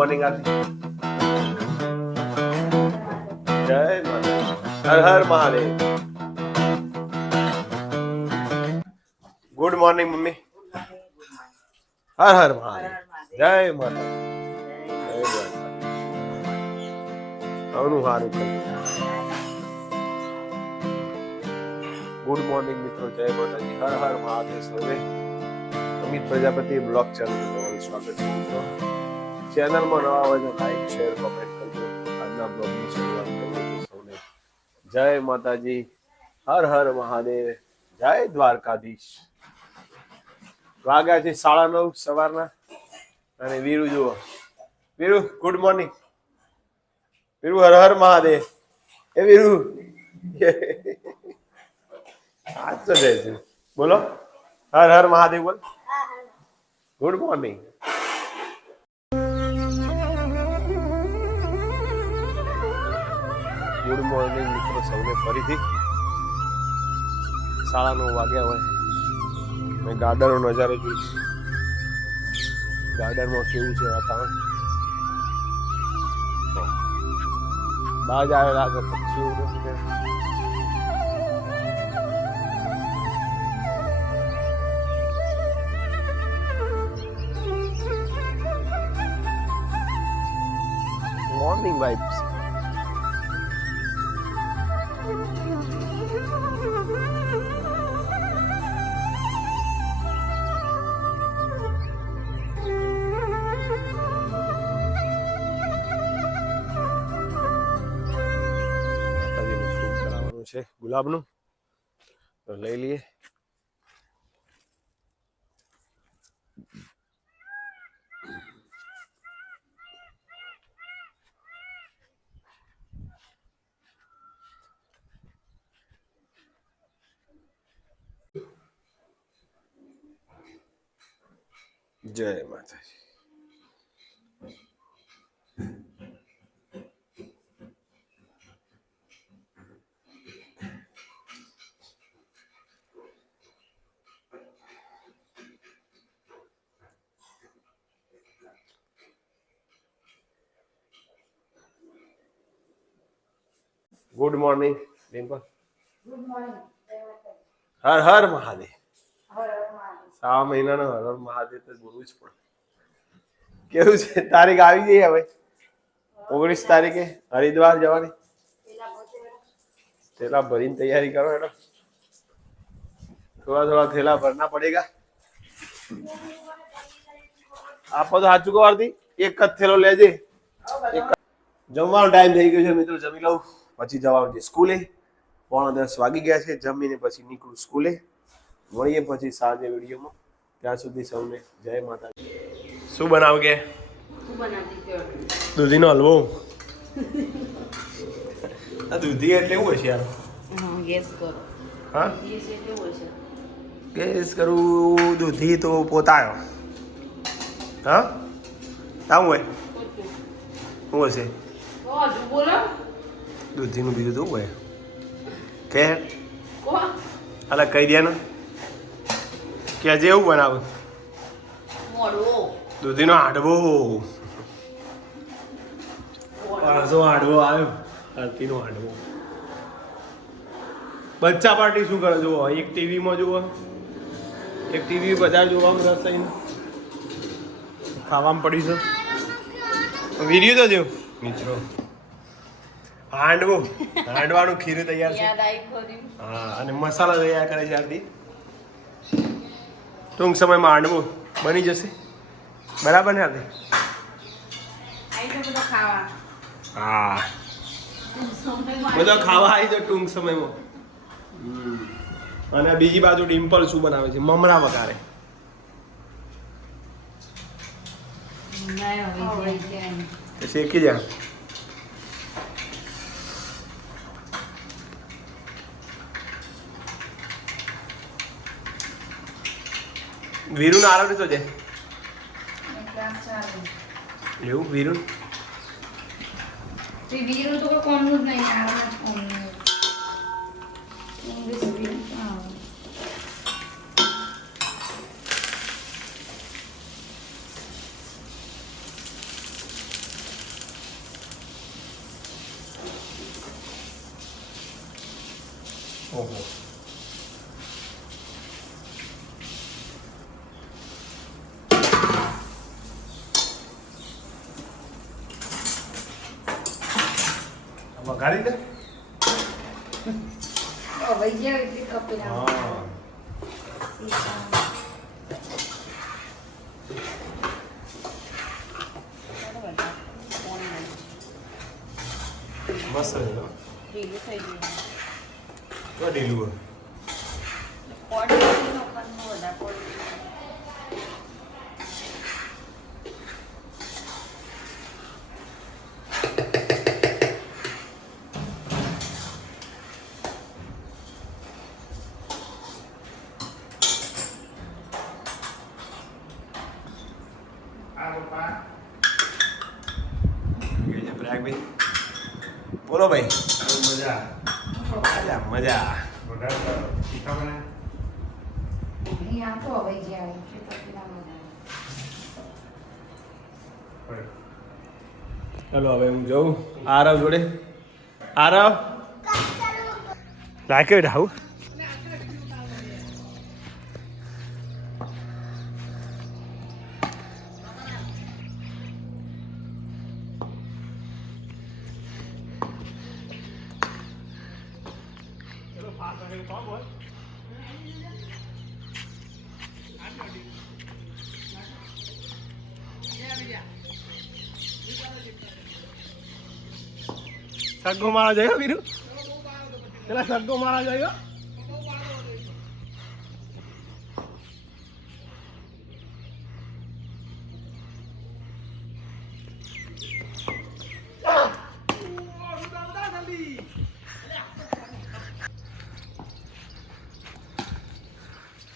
Morning આરતી જય હર હર મહાદેવ ગુડ મોર્નિંગ મમ્મી હર હર મહાદેવ જય માતા આવનું સારું ગુડ મોર્નિંગ મિત્રો જય માતાજી હર હર મહાદેવ સર્વે અમિત પ્રજાપતિ બ્લોગ ચેનલ સ્વાગત છે મિત્રો ચેનલમાં નવા હોય તો લાઈક શેર કોમેન્ટ કરજો. આજના બ્લોગની શરૂઆત કરીએ સૌને. જય માતાજી. હર હર મહાદેવ. જય દ્વારકાધીશ. વાગ્યા છે સાડા નવ સવારના. અને વીરુ જુઓ. વીરુ ગુડ મોર્નિંગ વીરુ હર હર મહાદેવ. એ વીરુ. આજ તો જય બોલો. હર હર મહાદેવ બોલ. ગુડ મોર્નિંગ મોર્નિંગ મિત્રો, સૌને ફરીથી. સાડા નવ વાગ્યા હોય. મેં ગાર્ડનનો નજારો જોઈશ. ગાર્ડનમાં કેવું છે વાતાવરણ? બાજ આવેલા લાગે પક્ષીઓ મોર્નિંગ morning ગુલાબનું. તો લઈ લઈએ. જય માતાજી. ગુડ મોર્નિંગ ડિમ્પલ હર હર મહાદેવ. સવા મહિનાનો હર હર મહાદેવ તો બોલવું જ પડે. કેવું છે? તારીખ આવી ગઈ હવે? ઓગણીસ તારીખે હરિદ્વાર જવાની? થેલા ભરીને તૈયારી કરો એનો થોડા થોડા થેલા ભરના પડેગા. આપો તો સાચું કહો એક જ થેલો લેજે. એક જમવાનો ટાઈમ થઈ ગયો છે મિત્રો, જમી લઉં. પછી જવાનું છે સ્કૂલે. પોણા દસ વાગી ગયા છે જમીને પછી નીકળું સ્કૂલે. મળીએ પછી સાંજે વિડીયોમાં. ત્યાં સુધી સૌને જય માતા શું બનાવ કે? દૂધીનો હલવો. આ દૂધી એટલે એવું હશે યાર. હા, કરો. ગેસ કરું દૂધી તો પોતાયો. હા? શું હોય? શું હશે? બોલો. દૂધીનું બીજું જોવું હોય. કે. અલા કહી દે ને. કે આજે એવું બનાવ? દૂધીનો હાડવો પાછો હાડવો આવ્યો આરતીનો હાડવો બચ્ચા પાર્ટી શું કરે જુઓ? એક ટીવીમાં જુઓ. એક ટીવી બધા જોવા રસ થઈને ખાવામાં પડી છે. વીડિયો તો જેવું મિત્રો. હાંડવો. હાંડવાનું ખીરું તૈયાર છે. હા અને મસાલા તૈયાર કરે છે આરતી ટૂંક સમયમાં હાંડવો બની જશે. બરાબર ને આરતી હા. બધા ખાવા આવી જાય ટૂંક સમયમાં. અને બીજી બાજુ ડિમ્પલ શું બનાવે છે? મમરા વઘારે. શેકી જા Virun na árvore todo dia. Eu, Virun. Se Virun, tu vai com na árvore Vamos ver se મસ્ત છે. ઢીલું થઈ ગયું ઢીલું બોલો ભાઈ. મજા. મજા મજા. ચાલો હવે હું જઉં. આરવ જોડે. આરવ. લાગે રાહુ સગ્ગો મારા જયો વીરુ? પેલા સગ્ગો મારા જયો?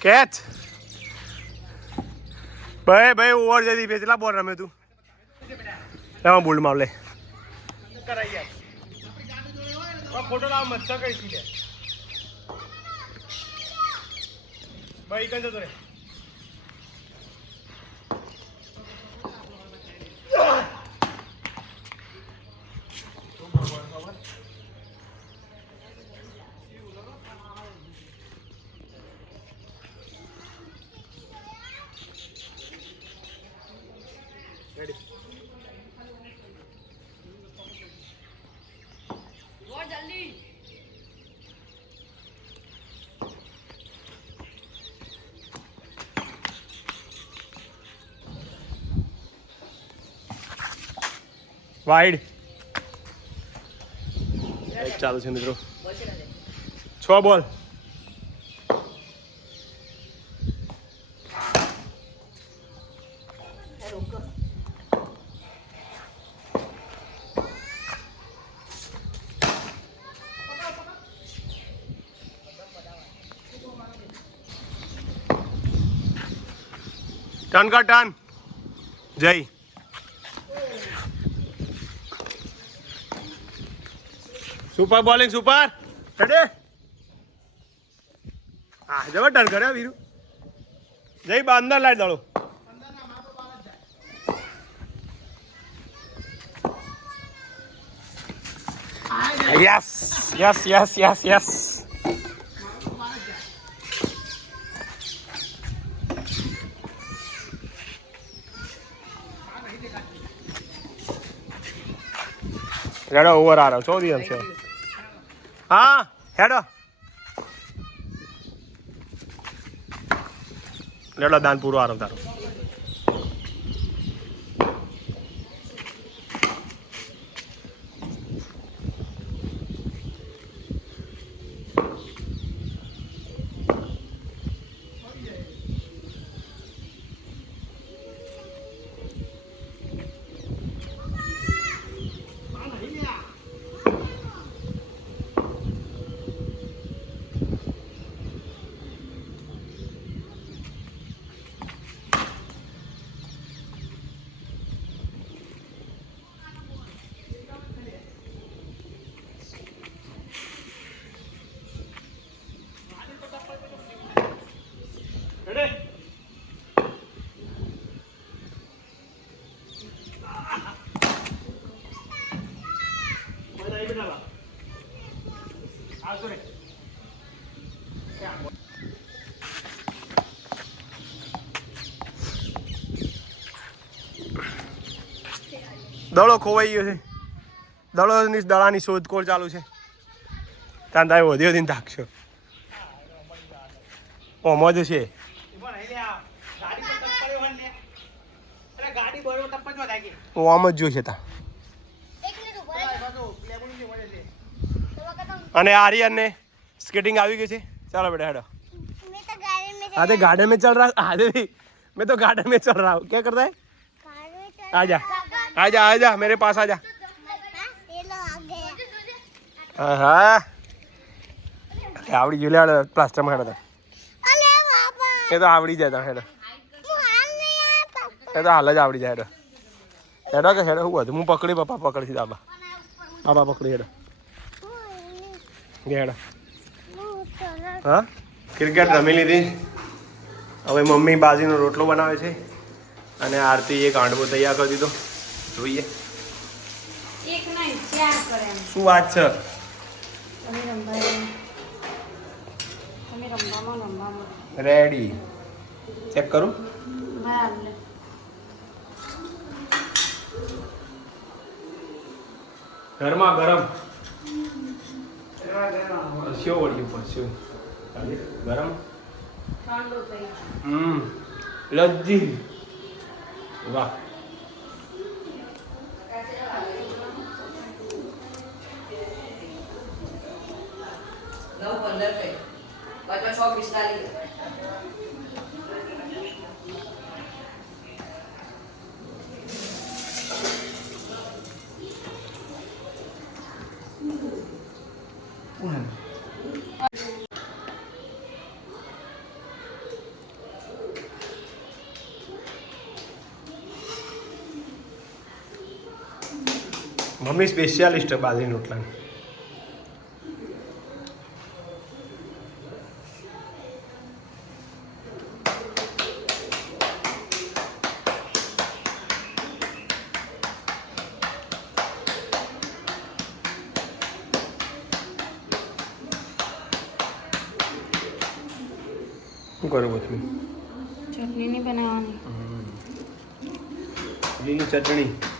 કેચ? ભાઈ ભાઈ ઓવર જતી પેલા બોલ રમે તું? એમાં બોલ માર લે ફોટો લાવ મત વાઈડ ચાલુ છે મિત્રો. છ બોલ. ટન કા ટન? જય. સુપર બોલિંગ સુપર રેડે હા જબર કરે વીરુ. જય બા અંદર લાઈ દળો yes yes yes yes yes રેડો ઓવર આ રહ્યો ચૌદી છે હા હેડો. લેડો દાન પૂરો આરામ તારો. દડો ખોવાઈ ગયો છે. દડોની દડાની શોધખોળ ચાલુ છે. ત્યાં તારે વધી વધીને થાકશો ઓમો જ છે. ઓમ જ જોઈશે ત્યાં અને આર્યન ને स्केटिंग આવી ગઈ છે ચાલો બેટા હેડો मैं तो गाड़ी में आधे गार्डन में चल रहा आधे भी मैं तो गार्डन में चल रहा हूँ क्या करता है कार में चल आजा आजा आजा मेरे पास आजा ये लो आ गए હા હા આવડી ગયું લે પ્લાસ્ટરમાં હેડો તા. अरे बाबा એ તો આવડી જાય તા હેડો मुझे हाल नहीं आता એ તો હાલ જ આવડી જાય હેડો હેડો કે હેડો શું હતું હું પકડી પપ્પા પકડી દાબા બાબા પકડી હેડો ગે હા? ક્રિકેટ રમી લીધી. હવે મમ્મી બાજીનો રોટલો બનાવે છે. અને આરતી એક આંડવો તૈયાર કરી દીધો. જોઈએ. શું વાત છે? રેડી ચેક કરું? ઘરમાં ગરમા. ગરમ પરસ્યો વળ્યું પરસ્યો ગરમ હમ લજ્જી વાહ નવ પંદર થઈ પાછા છ પિસ્તાલીસ મમ્મી સ્પેશિયાલિસ્ટ બાજરી રોટલાની. શું કરું પછી ચટણી નહીં બનાવવાની. લીલી ચટણી.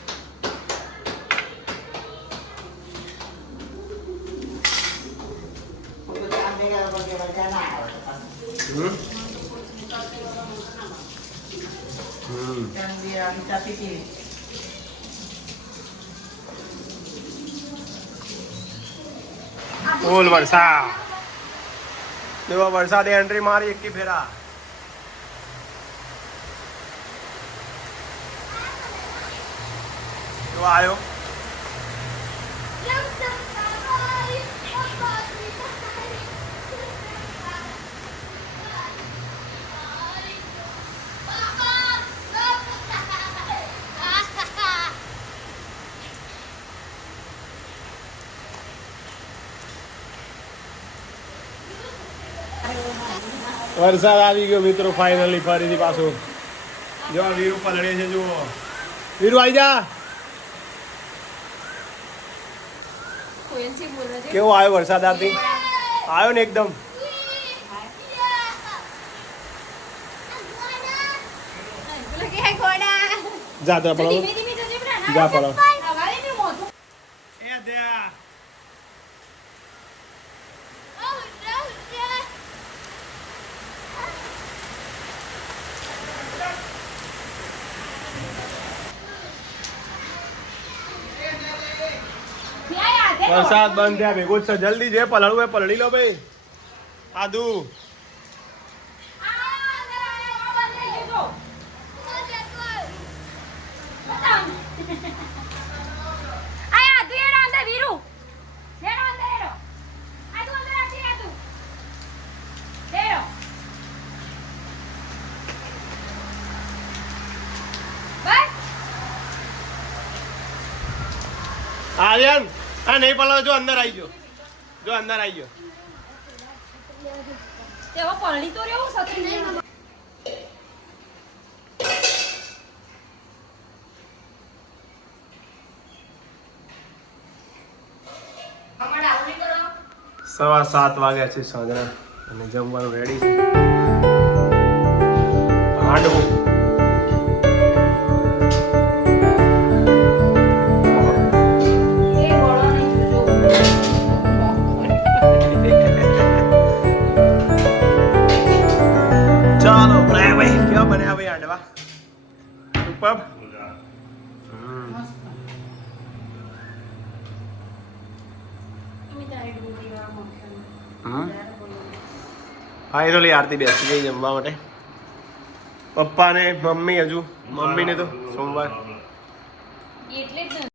ફૂલ વરસાદ દેવા વરસાદે એન્ટ્રી મારી એકી ફેરા આવ્યો વરસાદ આવી ગયો મિત્રો ફાઇનલી ફરીથી પાછો. જો આ વીરુ પલળે છે જુઓ. વીરુ આવી જા. કેવો આવ્યો વરસાદ આરતી? આવ્યો ને એકદમ. જા તો જા પલાવ હવારે ને મોઢું એ દયા ત્યાં આધે વરસાદ બંધ થયા ભેગો છે. જલ્દી જે પલળવું હોય પલળી લો ભાઈ. આદુ. આર્યન આ નહીં પલાવ જો અંદર આવી ગયો. જો અંદર આવી ગયો. તેવો પલળી તો સત્રી સવા સાત વાગ્યા છે સાંજના અને જમવાનું રેડી છે. હાંડવું. હમ ફાઇનલી આરતી બેસી ગઈ જમવા માટે. પપ્પા ને મમ્મી હજુ. મમ્મી ને તો સોમવાર. એટલે જ ને